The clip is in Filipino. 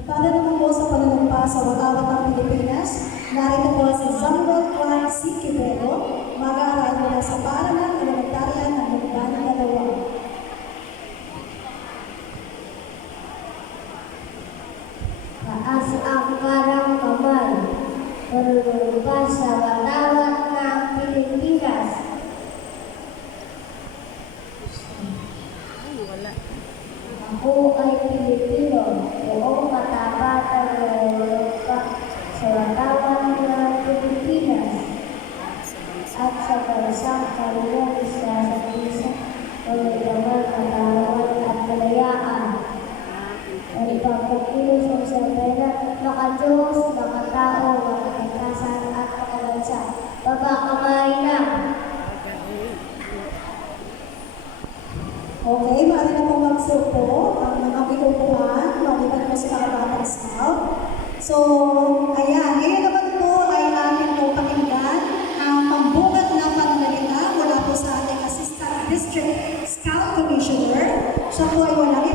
At para naman po sa panunumpa sa Wagawat ng Pilipinas, narito po si Samuel Clark C. Quevedo, mag-aaral mula sa Paranan Elementarya ng Lugban, Dalawa. Taas ang karang kamay, marunong sa watawat ng Pilipinas. Ako ay Pilipino, buong katapatan marunong sa watawat ng Pilipinas. At sa bansang kanyang isa sa isa, magandang katawan at kalayaan. Ang pagkakilos ng sampena, makadiyos, makatao, makakitasan at makalansa. Baba kamay na. Okay, maaari na po magsupo ang mga binubuhan, maliban po sa Karabatang Scout. So, ayan, ngayon naman po ay atin po pakinggan ang pambugat na pananalita mula po sa ating Assistant District Scout Commissioner. Siya po ay walang